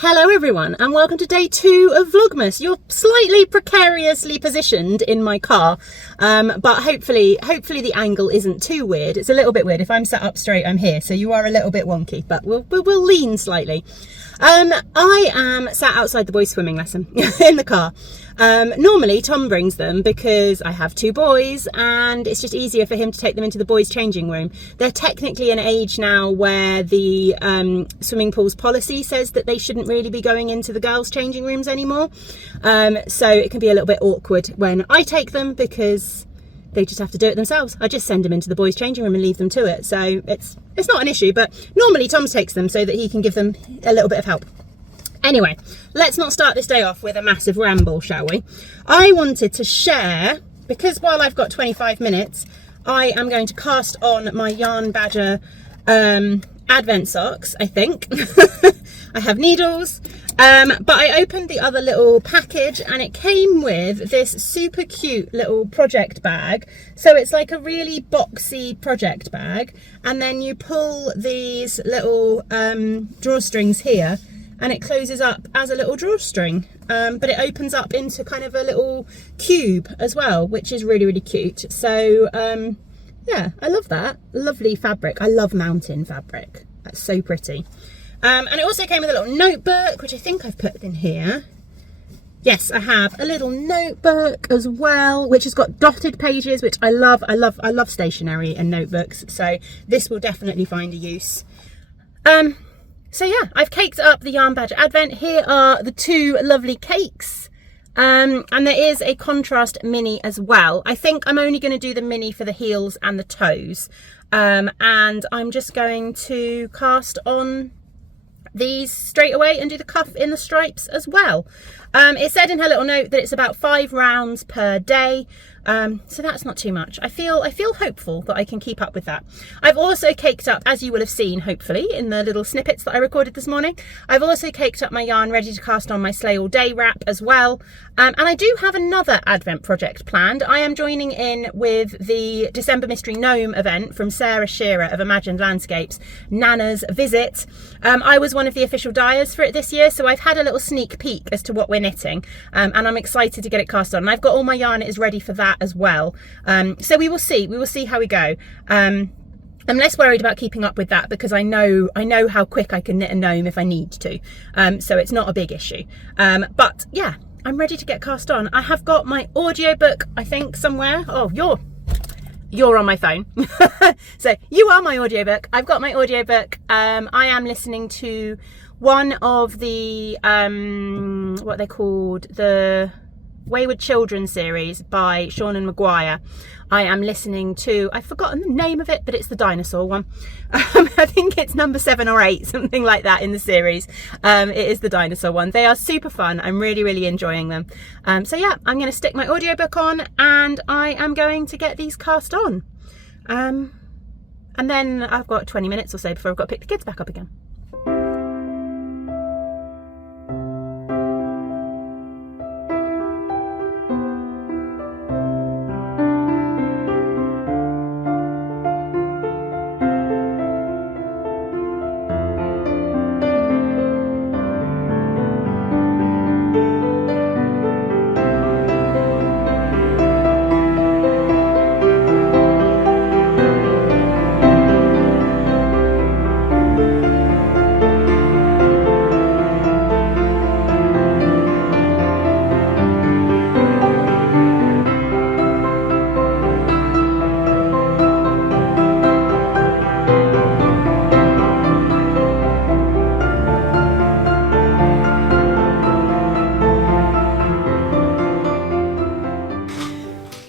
Hello everyone and welcome to day 2 of Vlogmas. You're slightly precariously positioned in my car, but hopefully the angle isn't too weird. It's a little bit weird. If I'm sat up straight, I'm here, so you are a little bit wonky, but we'll lean slightly. I am sat outside the boys' swimming lesson in the car. Normally Tom brings them because I have 2 boys and it's just easier for him to take them into the boys' changing room. They're technically an age now where the swimming pool's policy says that they shouldn't really be going into the girls' changing rooms anymore. So it can be a little bit awkward when I take them because they just have to do it themselves. I just send them into the boys' changing room and leave them to it. So it's not an issue, but normally Tom takes them so that he can give them a little bit of help. Anyway, let's not start this day off with a massive ramble, shall we? I wanted to share, because while I've got 25 minutes, I am going to cast on my Yarn Badger advent socks, I think. I have needles, but I opened the other little package and it came with this super cute little project bag. So it's like a really boxy project bag, and then you pull these little drawstrings here and it closes up as a little drawstring, but it opens up into kind of a little cube as well, which is really, really cute. So yeah, I love that. Lovely fabric. I love mountain fabric. That's so pretty. And it also came with a little notebook, which I think I've put in here. Yes, I have a little notebook as well, which has got dotted pages, which I love. I love stationery and notebooks. So this will definitely find a use. So yeah, I've caked up the Yarn Badger Advent. Here are the 2 lovely cakes. And there is a contrast mini as well. I think I'm only going to do the mini for the heels and the toes. And I'm just going to cast on these straight away and do the cuff in the stripes as well. It said in her little note that it's about 5 rounds per day. So that's not too much. I feel hopeful that I can keep up with that. I've also caked up, as you will have seen hopefully in the little snippets that I recorded this morning, I've also caked up my yarn ready to cast on my Sleigh all day wrap as well. And I do have another advent project planned. I am joining in with the December Mystery Gnome event from Sarah Shearer of Imagined Landscapes, Nana's Visit. I was one of the official dyers for it this year, so I've had a little sneak peek as to what we're knitting, and I'm excited to get it cast on. And I've got all my yarn is ready for that as well. So we will see how we go. I'm less worried about keeping up with that because I know how quick I can knit a gnome if I need to. So it's not a big issue. But yeah, I'm ready to get cast on. I have got my audiobook, I think, somewhere. Oh, you're on my phone. So you are my audiobook. I've got my audiobook. I am listening to one of the what are they called, the Wayward Children series by Sean and Maguire. I am listening to, I've forgotten the name of it, but it's the dinosaur one. I think it's number 7 or 8, something like that in the series. It is the dinosaur one. They are super fun. I'm really enjoying them. So yeah, I'm going to stick my audiobook on and I am going to get these cast on. And then I've got 20 minutes or so before I've got to pick the kids back up again.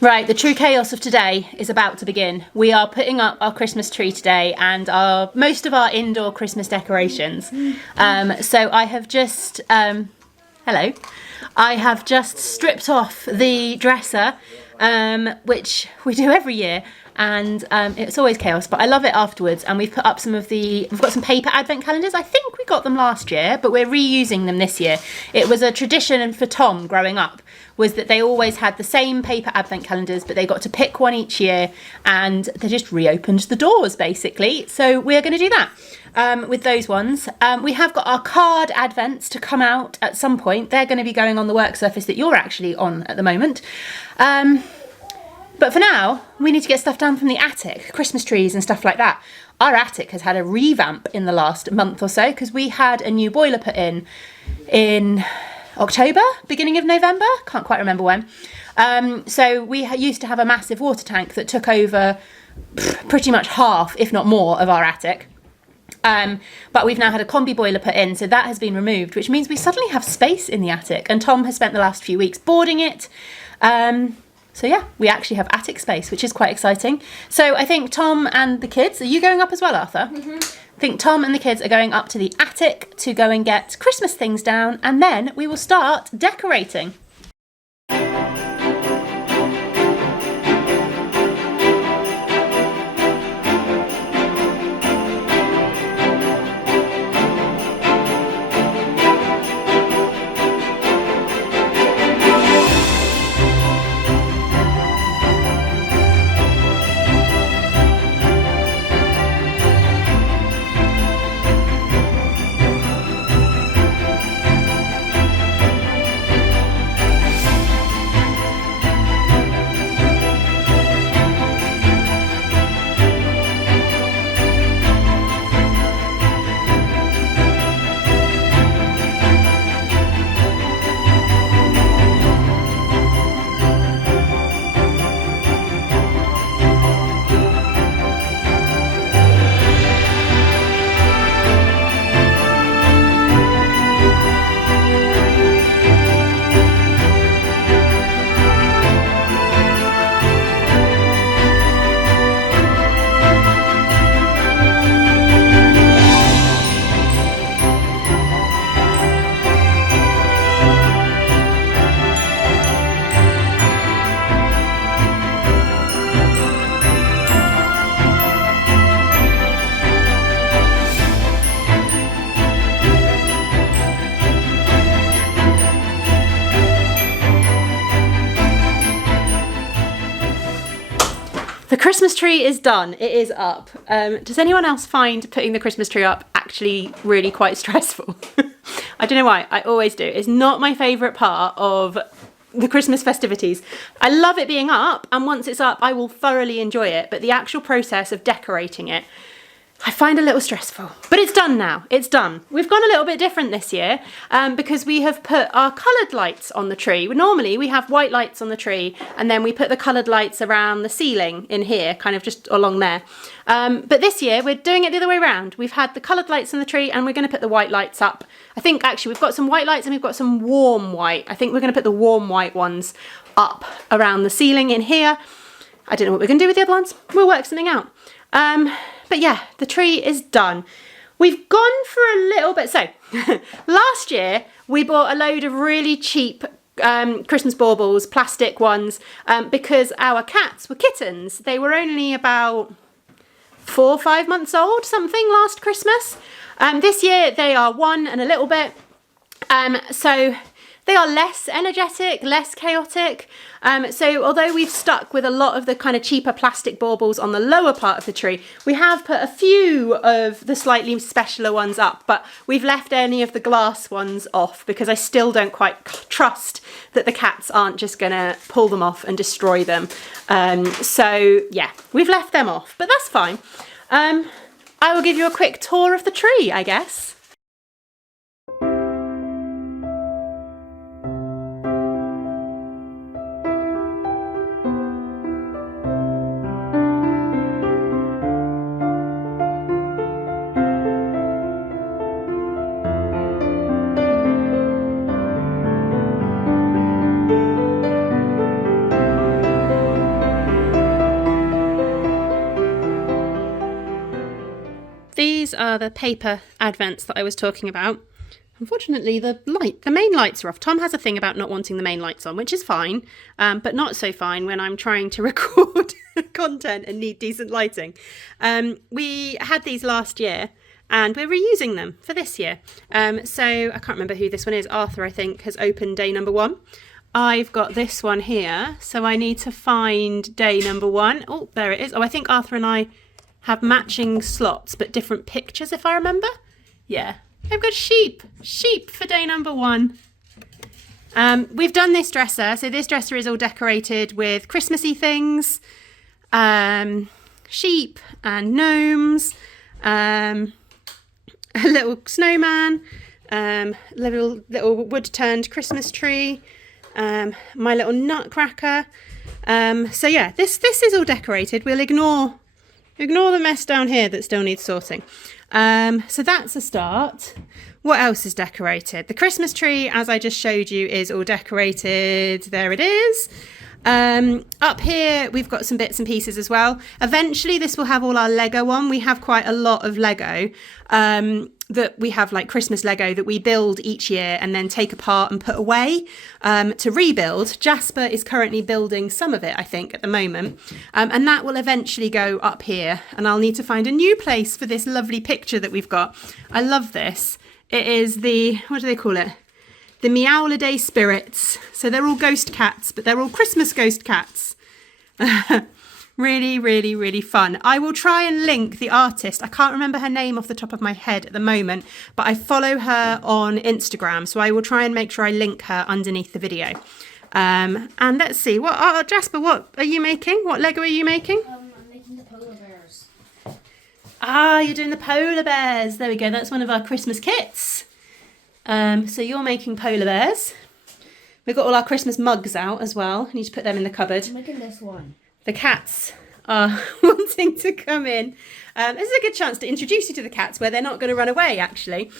Right, the true chaos of today is about to begin. We are putting up our Christmas tree today and most of our indoor Christmas decorations. So I have just, hello, I have just stripped off the dresser, which we do every year, and it's always chaos, but I love it afterwards. And we've put up we've got some paper advent calendars. I think we got them last year, but we're reusing them this year. It was a tradition for Tom growing up, was that they always had the same paper advent calendars, but they got to pick one each year, and they just reopened the doors basically. So we're going to do that with those ones. We have got our card advents to come out at some point. They're going to be going on the work surface that you're actually on at the moment. But for now, we need to get stuff down from the attic, Christmas trees and stuff like that. Our attic has had a revamp in the last month or so, because we had a new boiler put in October, beginning of November, can't quite remember when. So we used to have a massive water tank that took over pretty much half, if not more, of our attic. But we've now had a combi boiler put in, so that has been removed, which means we suddenly have space in the attic, and Tom has spent the last few weeks boarding it. So yeah, we actually have attic space, which is quite exciting. So I think Tom and the kids, are you going up as well, Arthur? Mm-hmm. I think Tom and the kids are going up to the attic to go and get Christmas things down, and then we will start decorating. The Christmas tree is done. It is up. Does anyone else find putting the Christmas tree up actually really quite stressful? I don't know why. I always do. It's not my favourite part of the Christmas festivities. I love it being up, and once it's up, I will thoroughly enjoy it. But the actual process of decorating it, I find a little stressful. But it's done now. It's done. We've gone a little bit different this year because we have put our coloured lights on the tree. Normally we have white lights on the tree, and then we put the coloured lights around the ceiling in here, kind of just along there. But this year we're doing it the other way around. We've had the coloured lights on the tree, and we're going to put the white lights up. I think actually we've got some white lights and we've got some warm white. I think we're going to put the warm white ones up around the ceiling in here. I don't know what we're going to do with the other ones. We'll work something out. But yeah, the tree is done. We've gone for a little bit. So last year we bought a load of really cheap Christmas baubles, plastic ones, because our cats were kittens. They were only about 4 or 5 months old, something, last Christmas. This year they are 1 and a little bit. So they are less energetic, less chaotic. So although we've stuck with a lot of the kind of cheaper plastic baubles on the lower part of the tree, we have put a few of the slightly specialer ones up, but we've left any of the glass ones off because I still don't quite trust that the cats aren't just gonna pull them off and destroy them. So yeah, we've left them off, but that's fine. I will give you a quick tour of the tree, I guess. These are the paper advents that I was talking about. Unfortunately, the main lights are off. Tom has a thing about not wanting the main lights on, which is fine, but not so fine when I'm trying to record content and need decent lighting. We had these last year and we're reusing them for this year. So I can't remember who this one is. Arthur, I think, has opened day number 1. I've got this one here, so I need to find day number 1. Oh, there it is. Oh, I think Arthur and I have matching slots, but different pictures, if I remember. Yeah. I've got sheep for day number 1. We've done this dresser. So this dresser is all decorated with Christmassy things, sheep and gnomes, a little snowman, little wood-turned Christmas tree, my little nutcracker. So yeah, this is all decorated. We'll ignore the mess down here that still needs sorting. So that's a start. What else is decorated? The Christmas tree, as I just showed you, is all decorated. There it is. Up here, we've got some bits and pieces as well. Eventually, this will have all our Lego on. We have quite a lot of Lego that we have, like Christmas Lego that we build each year and then take apart and put away to rebuild. Jasper is currently building some of it, I think, at the moment. And that will eventually go up here. And I'll need to find a new place for this lovely picture that we've got. I love this. It is the, what do they call it? The Meowliday spirits. So they're all ghost cats, but they're all Christmas ghost cats. Really, really, really fun. I will try and link the artist. I can't remember her name off the top of my head at the moment, but I follow her on Instagram. So I will try and make sure I link her underneath the video. And let's see, Jasper, what are you making? What Lego are you making? I'm making the polar bears. Ah, you're doing the polar bears. There we go. That's one of our Christmas kits. So you're making polar bears. We've got all our Christmas mugs out as well. I need to put them in the cupboard. I'm making this one. The cats are wanting to come in. This is a good chance to introduce you to the cats where they're not going to run away, actually.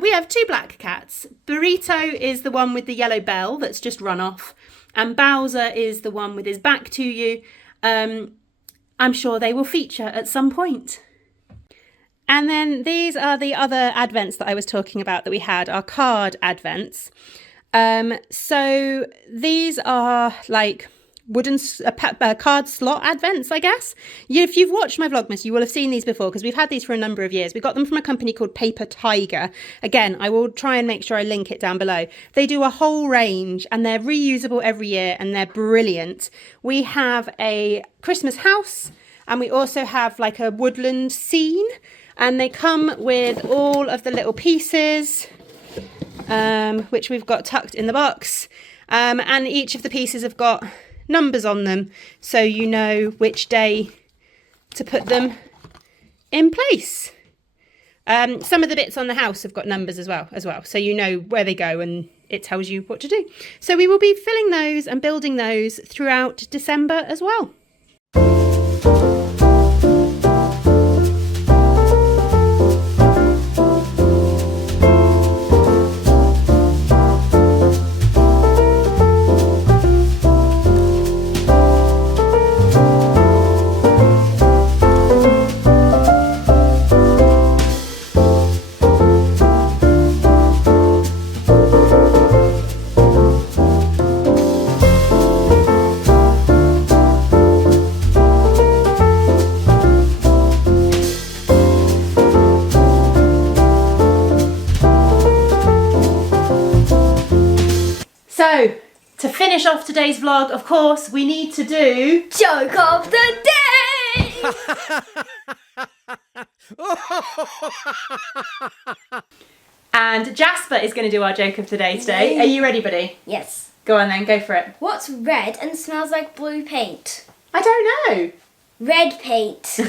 We have 2 black cats. Burrito is the one with the yellow bell that's just run off. And Bowser is the one with his back to you. I'm sure they will feature at some point. And then these are the other advents that I was talking about that we had, our card advents. So these are like wooden card slot advents, I guess. If you've watched my Vlogmas, you will have seen these before because we've had these for a number of years. We got them from a company called Paper Tiger. Again, I will try and make sure I link it down below. They do a whole range and they're reusable every year and they're brilliant. We have a Christmas house and we also have like a woodland scene. And they come with all of the little pieces, which we've got tucked in the box. And each of the pieces have got numbers on them, so you know which day to put them in place. Some of the bits on the house have got numbers as well, so you know where they go and it tells you what to do. So we will be filling those and building those throughout December as well. So, to finish off today's vlog, of course, we need to do... Joke of the day! And Jasper is going to do our joke of the day today. Are you ready, buddy? Yes. Go on then, go for it. What's red and smells like blue paint? I don't know. Red paint.